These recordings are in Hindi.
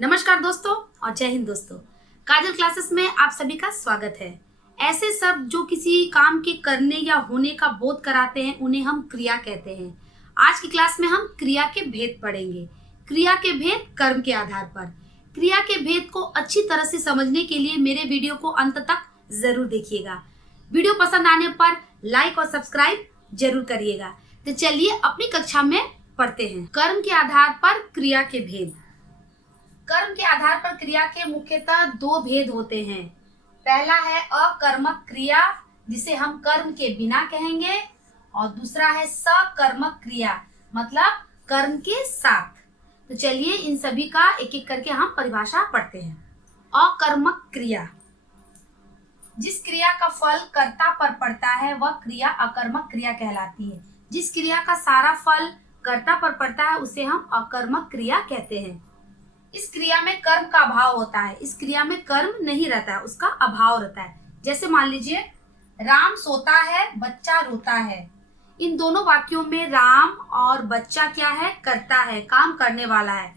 नमस्कार दोस्तों और जय हिंद दोस्तों। काजल क्लासेस में आप सभी का स्वागत है। ऐसे शब्द जो किसी काम के करने या होने का बोध कराते हैं उन्हें हम क्रिया कहते हैं। आज की क्लास में हम क्रिया के भेद पढ़ेंगे। क्रिया के भेद कर्म के आधार पर। क्रिया के भेद को अच्छी तरह से समझने के लिए मेरे वीडियो को अंत तक जरूर देखिएगा। वीडियो पसंद आने पर लाइक और सब्सक्राइब जरूर करिएगा। तो चलिए अपनी कक्षा में पढ़ते हैं। कर्म के आधार पर क्रिया के भेद। कर्म के आधार पर क्रिया के मुख्यतः दो भेद होते हैं। पहला है अकर्मक क्रिया, जिसे हम कर्म के बिना कहेंगे, और दूसरा है सकर्मक क्रिया, मतलब कर्म के साथ। तो चलिए इन सभी का एक एक करके हम परिभाषा पढ़ते हैं। अकर्मक क्रिया, जिस क्रिया का फल कर्ता पर पड़ता है वह क्रिया अकर्मक क्रिया कहलाती है। जिस क्रिया का सारा फल कर्ता पर पड़ता है उसे हम अकर्मक क्रिया कहते हैं। इस क्रिया में कर्म का अभाव होता है। इस क्रिया में कर्म नहीं रहता है, उसका अभाव रहता है। जैसे मान लीजिए, राम सोता है, बच्चा रोता है। इन दोनों वाक्यों में राम और बच्चा क्या है? कर्ता है, काम करने वाला है,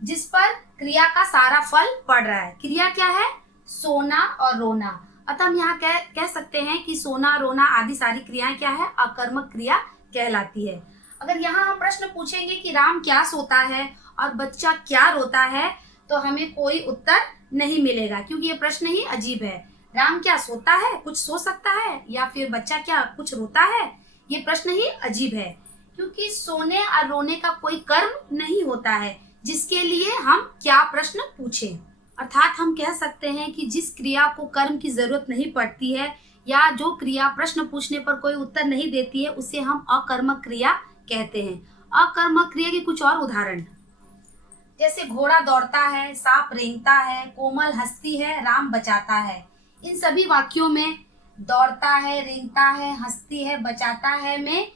जिस पर क्रिया का सारा फल पड़ रहा है। क्रिया क्या है? सोना और रोना। अतः हम यहाँ कह सकते हैं कि सोना, रोना आदि सारी क्रियाएं क्या है? अकर्मक क्रिया कहलाती है। अगर यहाँ हम प्रश्न पूछेंगे कि राम क्या सोता है और बच्चा क्या रोता है, तो हमें कोई उत्तर नहीं मिलेगा, क्योंकि ये प्रश्न ही अजीब है। राम क्या सोता है? कुछ सो सकता है? या फिर बच्चा क्या कुछ रोता है? ये प्रश्न ही अजीब है, क्योंकि सोने और रोने का कोई कर्म नहीं होता है जिसके लिए हम क्या प्रश्न पूछें। अर्थात हम कह सकते हैं कि जिस क्रिया को कर्म की जरूरत नहीं पड़ती है, या जो क्रिया प्रश्न पूछने पर कोई उत्तर नहीं देती है, उसे हम अकर्मक क्रिया कहते हैं। अकर्मक क्रिया के कुछ और उदाहरण, जैसे घोड़ा दौड़ता है, सांप रेंगता है, कोमल हंसती है, राम बचाता है। इन सभी वाक्यों में दौड़ता है, रेंगता है, हंसती है, बचाता है में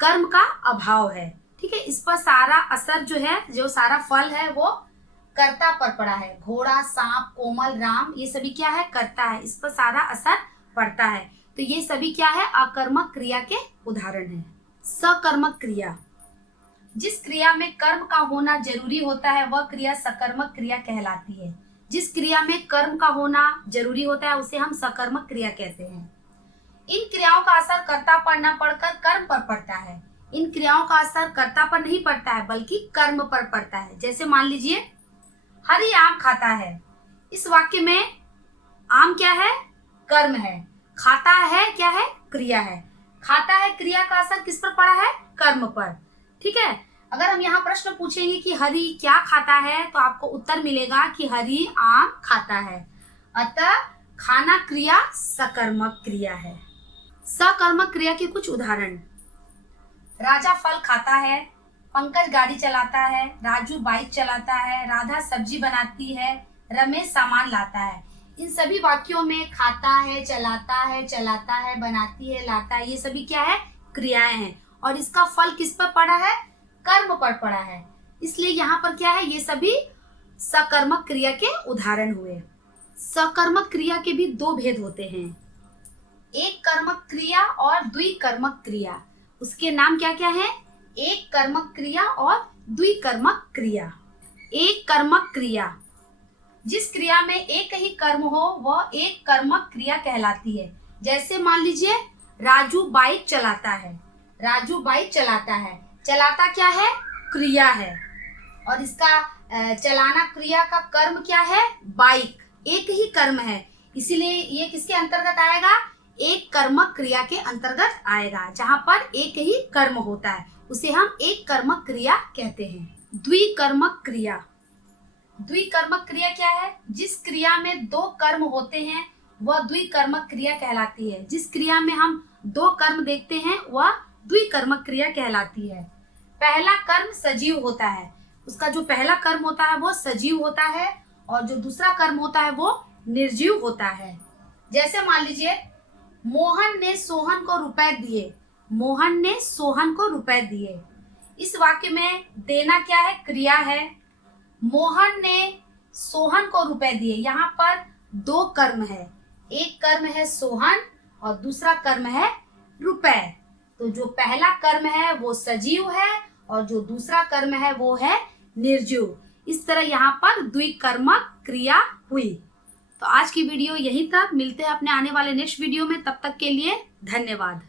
कर्म का अभाव है। ठीक है, इस पर सारा असर जो है, जो सारा फल है, वो कर्ता पर पड़ा है। घोड़ा, सांप, कोमल, राम, ये सभी क्या है? कर्ता है, इस पर सारा असर पड़ता है। तो ये सभी क्या है? अकर्मक क्रिया के उदाहरण है। सकर्मक क्रिया, जिस क्रिया में कर्म का होना जरूरी होता है वह क्रिया सकर्मक क्रिया कहलाती है। जिस क्रिया में कर्म का होना जरूरी होता है उसे हम सकर्मक क्रिया कहते हैं। इन क्रियाओं का असर कर्ता पर न पड़कर कर्म पर पड़ता है। इन क्रियाओं का असर कर्ता पर नहीं पड़ता है, बल्कि कर्म पर पड़ता है। जैसे मान लीजिए, हरि आम खाता है। इस वाक्य में आम क्या है? कर्म है। खाता है क्या है? क्रिया है। खाता है क्रिया का असर किस पर पड़ा है? कर्म पर। ठीक है, अगर हम यहाँ प्रश्न पूछेंगे कि हरि क्या खाता है, तो आपको उत्तर मिलेगा कि हरि आम खाता है। अतः खाना क्रिया सकर्मक क्रिया है। सकर्मक क्रिया के कुछ उदाहरण, राजा फल खाता है, पंकज गाड़ी चलाता है, राजू बाइक चलाता है, राधा सब्जी बनाती है, रमेश सामान लाता है। इन सभी वाक्यों में खाता है, चलाता है, बनाती है, लाता है, ये सभी क्या है? क्रियाएं हैं, और इसका फल किस पर पड़ा है? कर्म पर पड़ा है। इसलिए यहाँ पर क्या है? ये सभी सकर्मक क्रिया के उदाहरण हुए। सकर्मक क्रिया के भी दो भेद होते हैं, एक कर्मक क्रिया और द्विकर्मक क्रिया। उसके नाम क्या क्या है? एक कर्मक क्रिया और द्विकर्मक क्रिया। एक कर्मक क्रिया, जिस क्रिया में एक ही कर्म हो वह एक कर्मक क्रिया कहलाती है। जैसे मान लीजिए, राजू बाइक चलाता है। राजू बाइक चलाता है, चलाता क्या है? क्रिया है, और इसका चलाना क्रिया का कर्म क्या है? बाइक। एक ही कर्म है, इसीलिए ये किसके अंतर्गत आएगा? एक कर्मक क्रिया के अंतर्गत आएगा। जहां पर एक ही कर्म होता है उसे हम एक कर्मक क्रिया कहते हैं। द्विकर्मक क्रिया, द्विकर्मक क्रिया क्या है? जिस क्रिया में दो कर्म होते हैं वह द्विकर्मक क्रिया कहलाती है। जिस क्रिया में हम दो कर्म देखते हैं वह द्विकर्मक क्रिया कहलाती है। पहला कर्म सजीव होता है, उसका जो पहला कर्म होता है वो सजीव होता है, और जो दूसरा कर्म होता है वो निर्जीव होता है। जैसे मान लीजिए, मोहन ने सोहन को रुपए दिए। मोहन ने सोहन को रुपए दिए। इस वाक्य में देना क्या है? क्रिया है। मोहन ने सोहन को रुपए दिए, यहाँ पर दो कर्म है, एक कर्म है सोहन और दूसरा कर्म है रुपए। तो जो पहला कर्म है वो सजीव है और जो दूसरा कर्म है वो है निर्जीव। इस तरह यहाँ पर द्विकर्मक क्रिया हुई। तो आज की वीडियो यहीं तक, मिलते हैं अपने आने वाले नेक्स्ट वीडियो में। तब तक के लिए धन्यवाद।